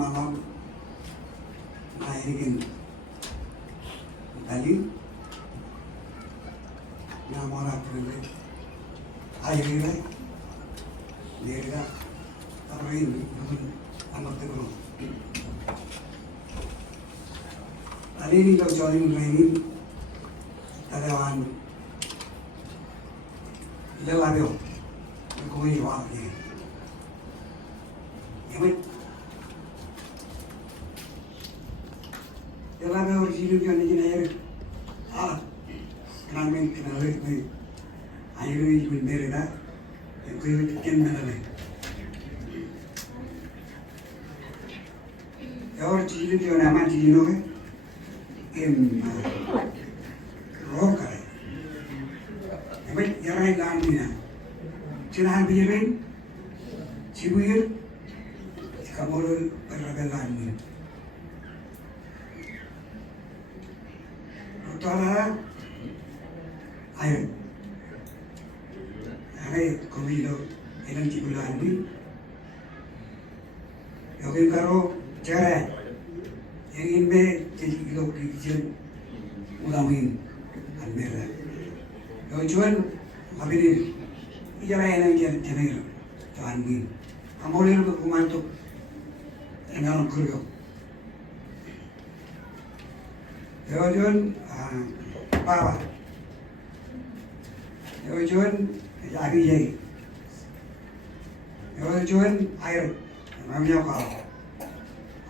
malam ആയിരിക്കുന്നു. Ali Namorakrele Ayriga Neriga Arain Amatagro Ali of joining Rain Tadawan Lelario going to out here. Lelario is you engineer. Gramin Canary, I arranged with Merida and we went to Ken Melanie. Your children, your Amati, you know it? em roka em yarai lan mina cinahan bijirin cibuir kamoro beragalan mina Rotala ayo ayo komilo ilang cibulan min Yogi karo cara yang ini jadi ilok dikijen ulamin almera. Yo cuman habis ijara yang jadi jenayah tuan min. Amolin berkuman tu engalam kuryo. Yo cuman bapa. Yo cuman jadi jadi. Yo cuman air. Mamanya kau,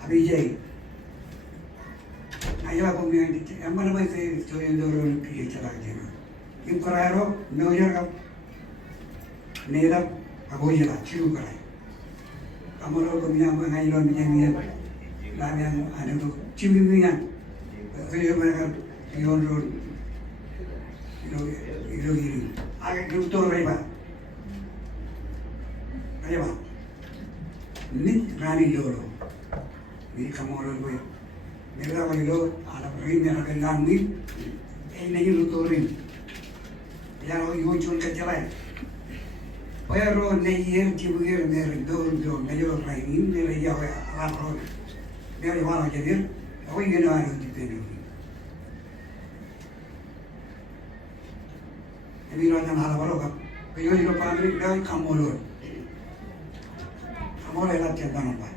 abi jai. Ayah aku yang di, yang mana macam itu yang dorong pergi jalan jalan. Yang kerana mewajar kau, nera aku jalan cium kerai. Kamu orang kau yang mengaji lawan yang lawan yang ada tu cium yang, kerja mereka yang dorong, itu ini. Agak itu tu apa? Apa? Ni rani lolo, ni kamu orang gue, mereka orang ada rin mereka kenal ni, ini yang lutorin, yang orang yang cun kecerai, pero ni yang cibuir mereka dor mereka orang ini mereka jauh alam orang, mereka mana jadi, aku ingin orang itu penuh. Ini orang yang hal baru kan, kau juga pandai dah kamu lolo. Amor era tiada nampak.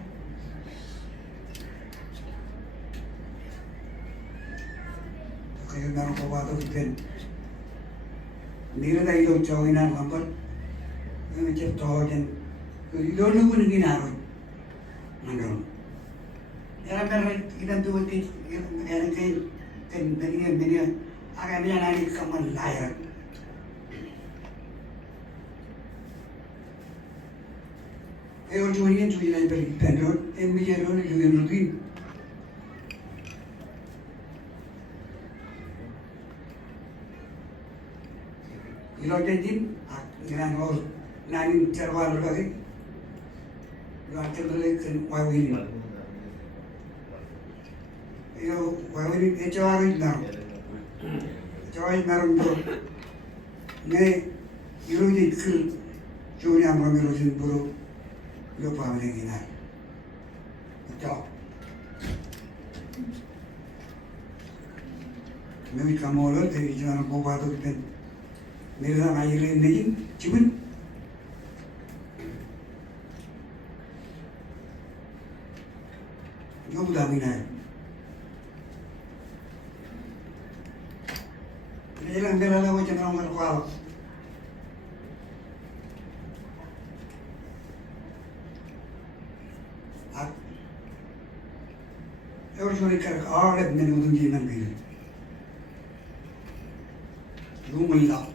Kaya meron ko ba ito din. Nila tayo yung jawin na lambat. Yung medyo toho din. Yung doon ko na ginaro. Nanggaron. Era pero ilang tuwa din. Era kayo. Benigyan. Aga niya nanik ka man layar. Ewan cuma ini cuma ini beri pendor, MBJ lo ni juga rutin. Ilo jadi, jangan orang nani cerewal lagi, luar cerewal kan wawin. Iyo wawin cerewal narum tu, ni ilo jadi kul, cuma yang kami rutin buru. Yo paham lagi nak, betul. Mesti kamu orang dari jangan bawa tu kan, mereka air ni cuman, yo bukan minat. Jadi lang bela lah macam orang berkual. Orang cuma ikat awalnya benda untuk jinan begini. Rumah hilang.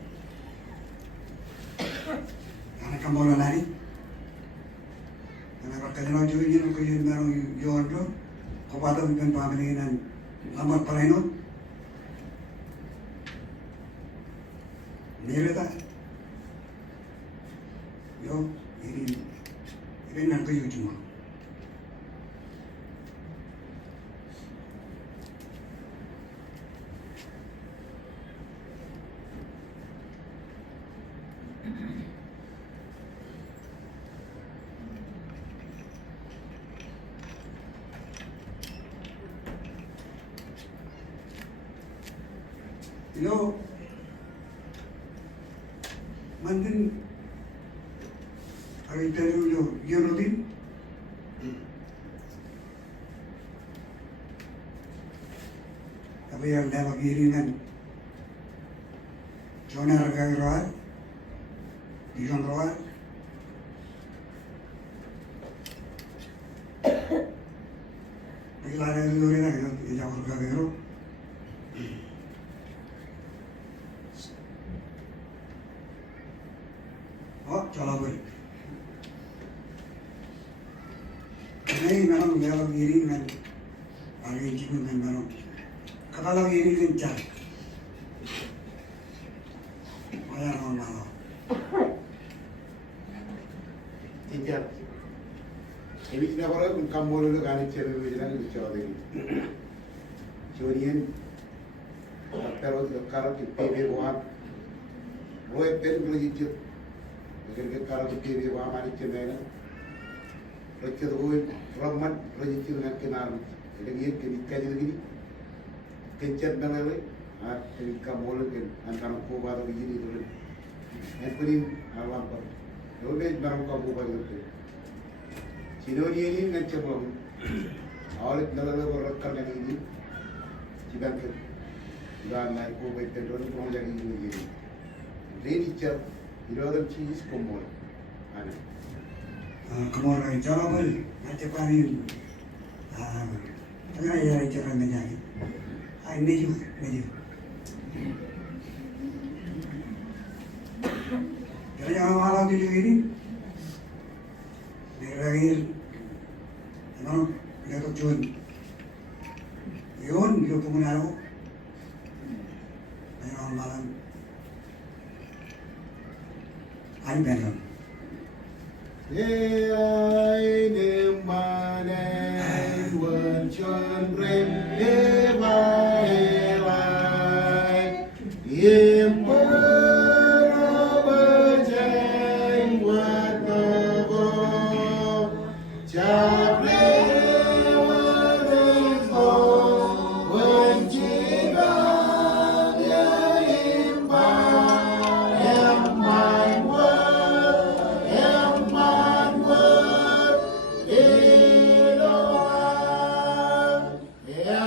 Karena kamu orang lari. Karena kalau juga jinan kau jinan baru jual tu, kau patut bukan paham dengan lambat perainut. Nilai tak? Yo, ini nak kau cuma. Yo, mantin, hari telu yo rutin. Tapi yang dah bagi kan, Jona harga rawat, Dijon rawat. Lagi lari dulu ni nak, jauh harga rawat. Chalo beri. Ini memang dia begini dengan hari ini memang kalau ini gencar. Wala naman ako. 진짜 재밌나 보라 감모를 가는 체험이라는 거죠. 조리엔 pero cara que pebe wa roe pen lo yitio que cara que pebe wa mari chemena lo che do ramman lo yitio na kenar ele yen ke nikkaji lagi kencet banale a te kamol ke antara ko ba do yini do en prin alam par lo be baram ko bo ba do Sinoni ini ngan cebom awal nalala ko rakkal ni ci bank dan naik ko bay pendon ko jagi ni yini reni cer irodam ci is ko mol ana Kemarin jawab nanti paling tengah ya cara menjadi. Meju. Jadi yang malam itu ini, terakhir, no, dia tu Jun, dia pengguna aku, yang malam, hari benar. ai đêm mà đêm vườn chân rem ba lại yếm bơ bơ chanh quạt vô chạp lê vườn chỉ ba yếm ba em mai Yeah.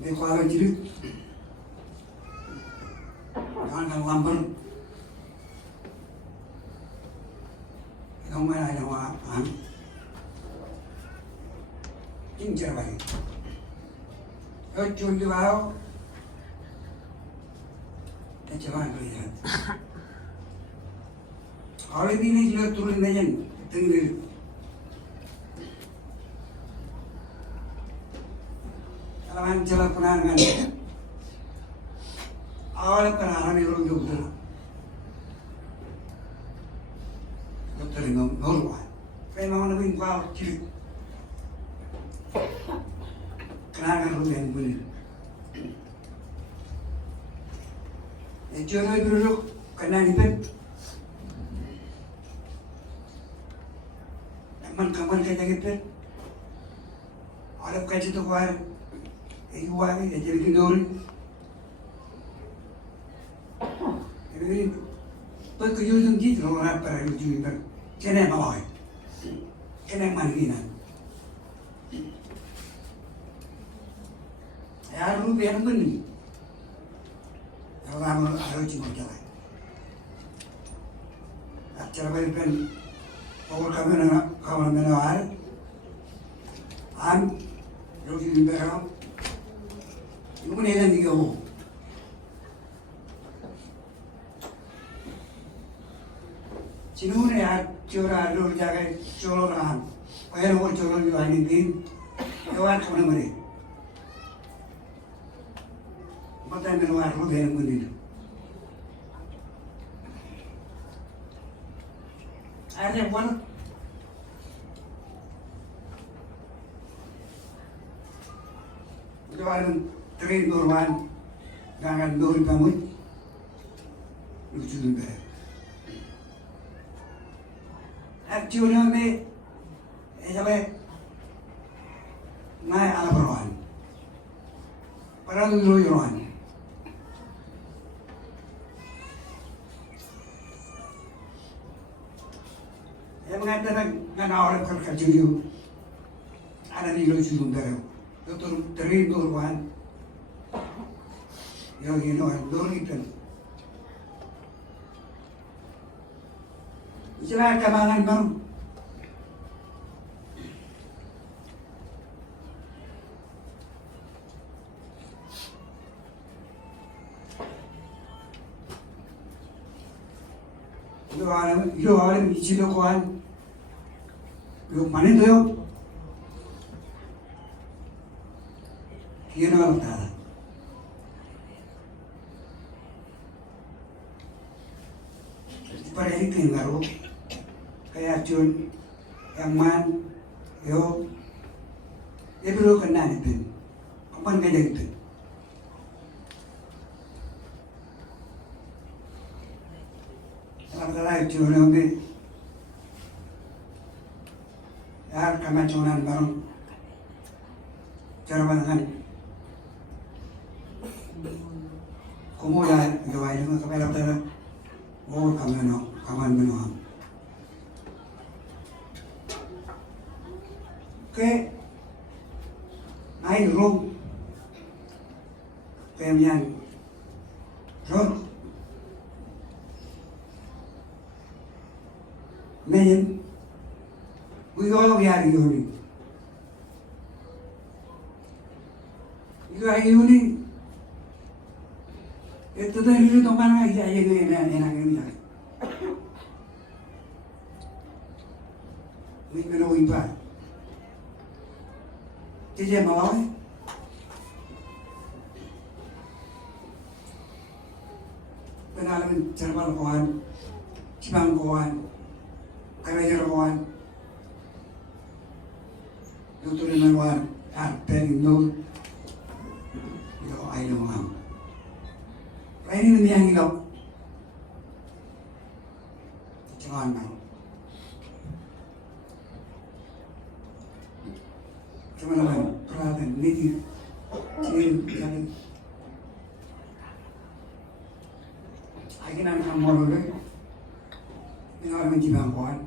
They call it jirit. Jangan lamber. Không ai nào ăn. Chính chưa vậy. Ở chun đi vào. Để cho bạn cười ra. Hỏi đi này chưa turun này nhân. Từng đi. Kalau anh jalan pernah dengan awal pernah ni orang dokter, dokter ni normal. Saya mahu nak bing kau cilik, kenal orang yang boleh. Jodoh dulu kenal ni pun, kaman kerja kita, orang kerja tu kau Iwan ini jadi kenduri. Ini perkejauhan kita orang apa yang jadi ber, kena malai, kena manggina. Ya rumah yang begini, orang harus cuma jalan. Acara berpen, orang kawan menawar, an, jadi berapa? Ibu ni kan tiga orang. Cinu ni curah dulu jaga coloran. Payah orang color juga ini bin. Kawan kawan mana? Mata menuar rumah yang begini. Ada apa? Kawan train normal, jangan dori kamu, lucu juga. Actualnya me, siapa? Naik ala perawan, perawan dulu perawan. Yang mengatakan nak orang kerja jujur, ada ni lucu juga. Doktor train normal. Yang dori kan. Istilah kalangan baru. Itu orang isi dokuan. Lu mana tu yo? Kira apa tak? Pada ini baru, kayak cun, yang man, yo, dia perlu kena itu, apa kerja itu? Kalau cun nanti, ya kami cunan baru, cara mana? Kemudian gawai itu kami dapat oh kaman menuam. Ke, naik room, kemudian road, mejen, we all we are unique. You are unique. Itu dah dulu tu mana aja ni enak ni. Ni kena impak. Jadi mau? Pengalaman cerbal kawan, cibang kawan, kerja kawan, doktor kawan, arpen nol, yo ayo mam. Ini ni yang hilang. Jangan mau. Cuma nama peralatan ni jadi. Akhirnya kami mahu le, ni orang menjibang kawan.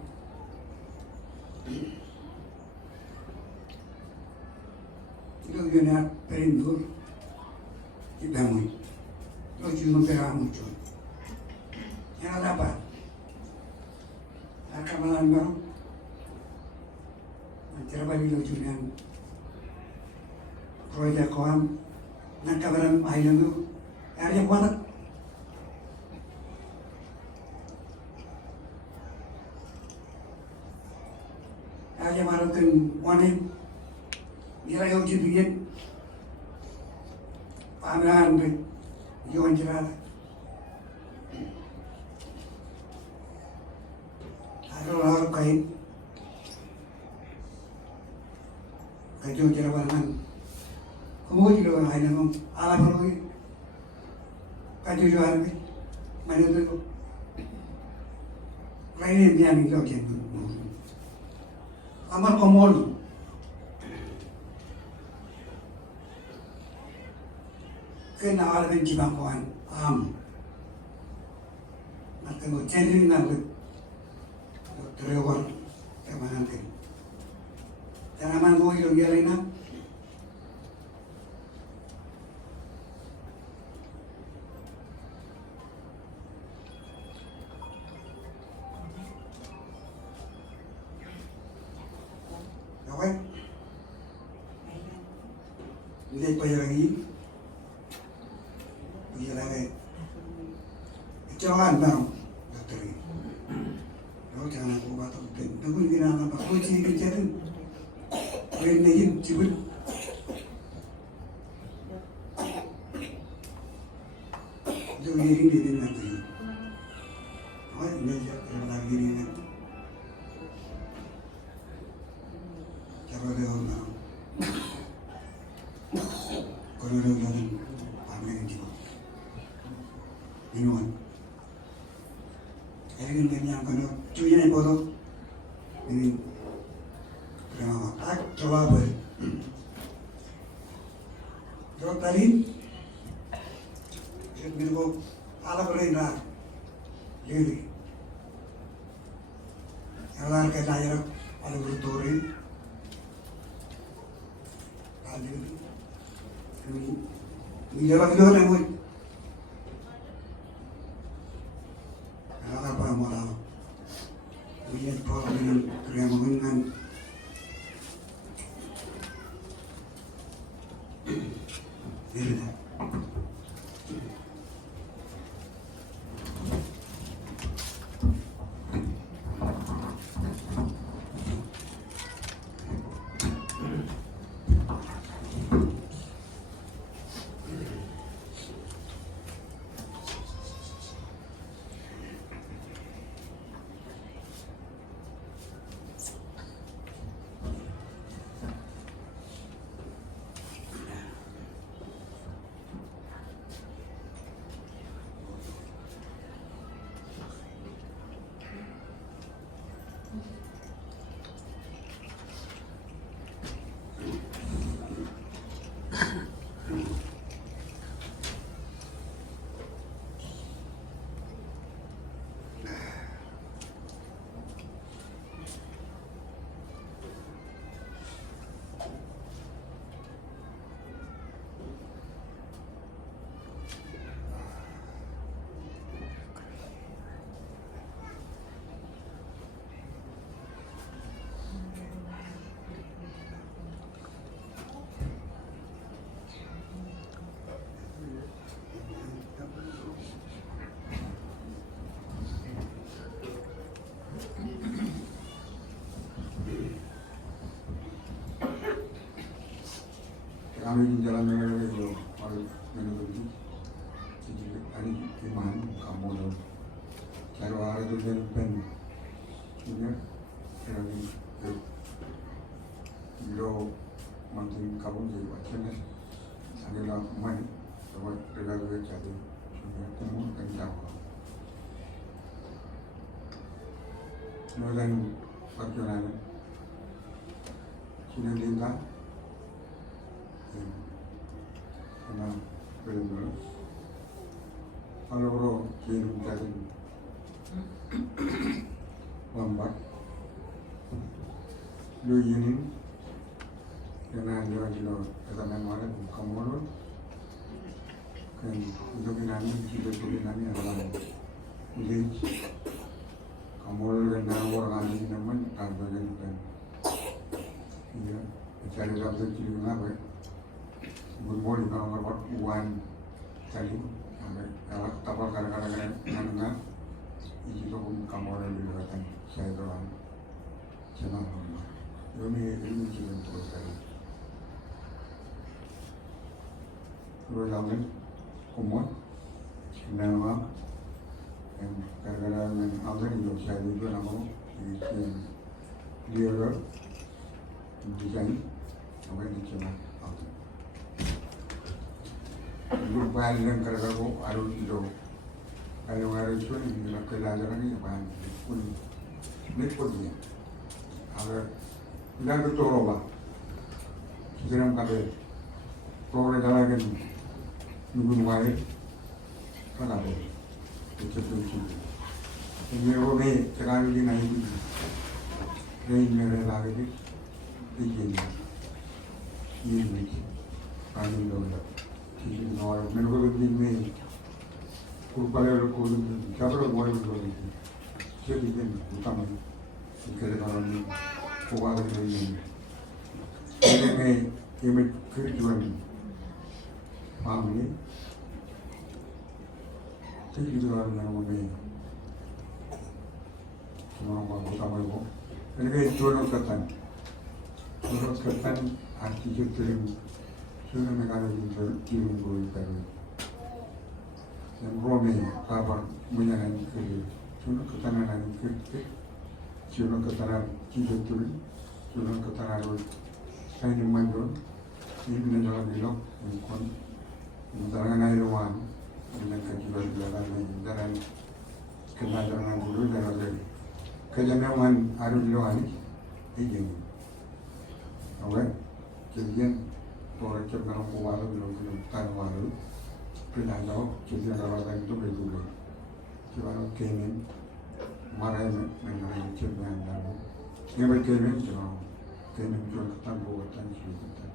Itu dia nak perintur, Kita mau, lo cuma kira muncul. Yang ada apa? Akan malam baru. Antara bagi lo cuma proyek kawan, nak kabaran ayam tu, ada kuat. Ada malam kan wanen, dia yang jadi pameran tu, jual jerat. Ada orang kain, kain jerat barangan. Kamu juga orang lain yang ala perlu kain jual ni, mana tu? Lain dia ni kau jangan. Amar komol. Kena awal benci bangkuan am. Nak tengok channel nak terlewat kemana tu. Jangan mana kau hidup dia lain nak. Okay? Hindi pa yung lagi. Hindi lagi. Ikawan na. Datari. Lalu jangan aku batok. Tunggu ni nak apa? Kau ciri kerja tu. Kau ni cibut. Jauh ini dia nak tu. Oh ini dia lagi ni. Kalau dia orang, kalau dia orang pamer itu, minuan. Ini yang kalau cuci ni bodoh, ini kerana tak coba ber. Jauh tadi, ini ko ala berendah, jadi, kalau kita nak ala berturin. Ni jalan itu ada pun. Apa moral? Lihat pola dengan kerja dengan ini. Kami jalan mengenai itu, kalau menurut itu, hari iman kamu loh. Kalau hari itu jadi pen, ini, kalau lo mantin kamu jadi macamnya, adalah main, sebab relalu jadi, sudah kamu kan tahu. Nolan perjalanan sudah lengkap. Karena benar-benar kalau orang kirim cari lambat, lo ini karena dia juga kata mana kamu nani kita tulis nani adalah tulis kamu orang yang orang ini namanya tarbagan kan iya cari rasa cilik apa bermoli kalau nggak uan tadi kalau tapal kadang-kadang nggak itu pun kamu orang di belakang saya doang jangan lupa ini juga terus tadi terus langsung kumon nama yang kadang-kadang yang awal itu saya itu nama dia desain apa yang dicoba lupa yang kadang-kadang harus itu kalau harus itu ini nak pelajaran ini apa pun nekotnya agar tidak bertolak sekarang kabe program jalan nunggu mulai kan apa itu ini orang sekarang ini naik ini mereka lagi ini kami lola ini orang mereka begini kurang kurang siapa orang boleh jadi kan utama kita orang kuat ini ini kerjaan family kerjaan yang mana semua orang utama itu ini jualan ketan arti jualan sudah negara itu kirim boleh terus yang Rome kabar menyanyi kerja sudah ketanan kerja sudah ketanan jualan sudah ketanan saya ni mandor ini menjalan belok mungkin menjalan air wan dengan kejual jualan menjalan kenajangan dulu dan ada kejangan arus luar ini awak kemudian orang cakap kuala belum kan walu penajau kemudian orang itu berbulu cuma kemen marah mengenai cakap yang yang berkemen cuma kemen jual ketan buat ketan jual ketan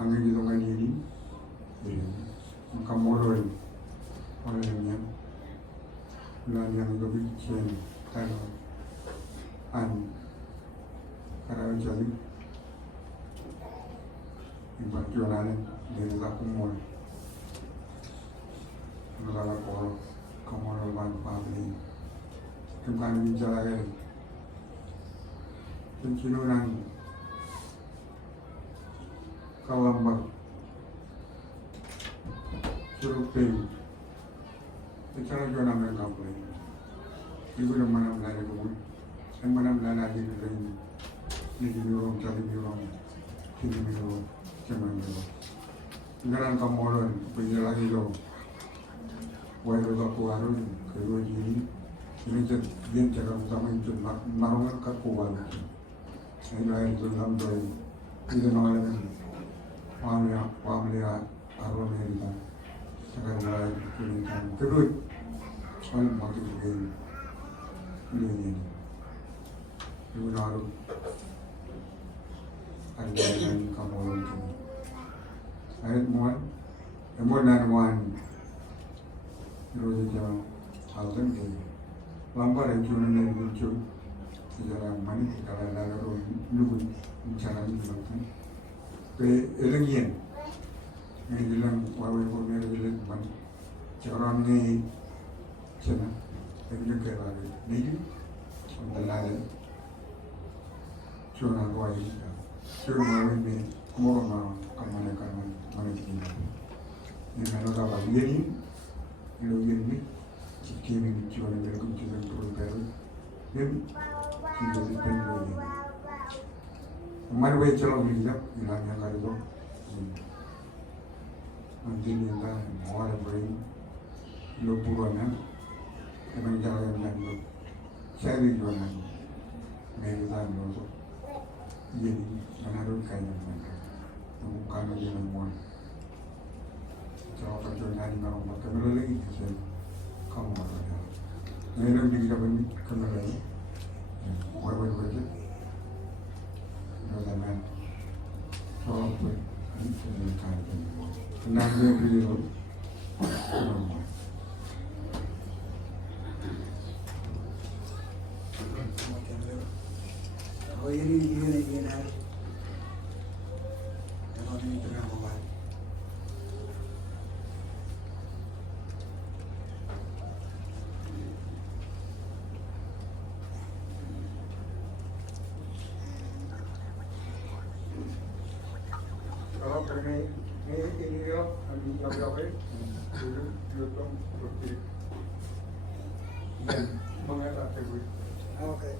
angin itu kan ini maka modal orangnya bulan yang lebih kecil kalau karena jadi ibarat jualan dari laku mall negara kolok kemudian pabrik tempat bicara pensiunan kalambar surupin bicara jualan mereka pun ibu yang mana belanja pun yang mana belanja di orang cari orang sini orang cuman sekarang kamu orang punya lagi lo wajar aku harus kerja ini jadi cara utama itu marungan kakuan ini lain itu dalam doa itu namanya pamlia arwah mereka sekarang lain kuningan terus soal mati begini ini itu naruh ada yang kamu orang ayat muan, emonan muan, rozi jam, aldan ke, lambar yang cuma ni muncul, sejarah mana kalau ada orang lugu, bicara ni macam, pe elengian, ni bilang wawai korban bilang mana, cara ni, cina, ini kerana ni, ambil cuma wawai, cuma wawai ni, kumorang mana ini. Ini kalau dapat ini kini jual mereka jual turun baru, ini sudah dipenuhi. Mana baik kalau beli jap, ilangnya kalau tu, nanti ni dah muar beri, lopurannya, kadang jalan yang tu, saya di jualan, mereka tu, ini menarut kain mereka. Bukan lagi namuan. Jawab perjuangan hari malam maka lagi saya kamu ada. Mereka juga beri kembali. Wabah baca. Dalam soal itu ini kan. Kenapa beliau? ini dia lagi jauh-jauh dia belum seperti yang mengalah gue. Oke.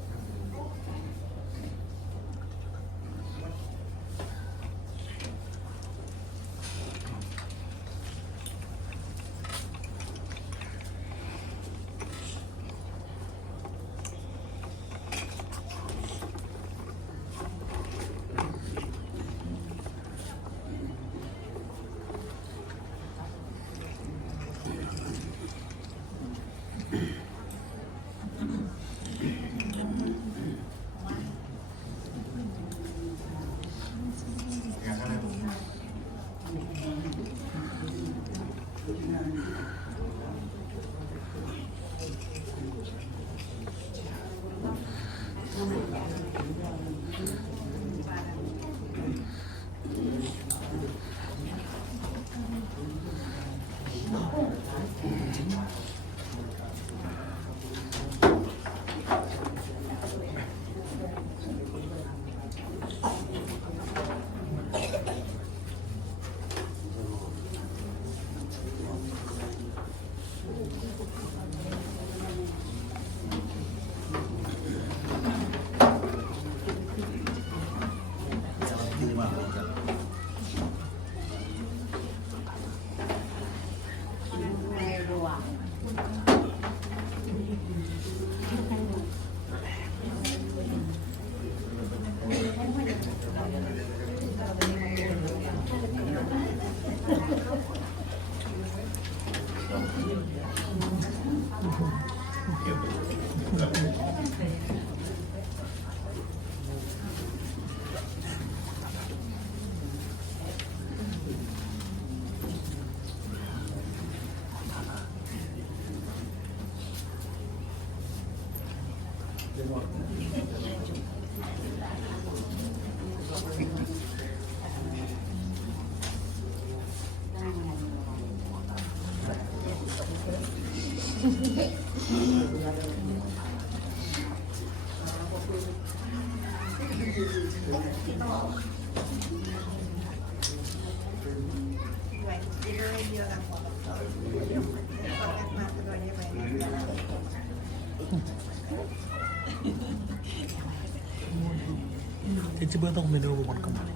Coba dong menu bukan kembali.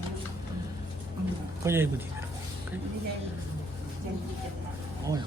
Kau jadi begini. Oh ya.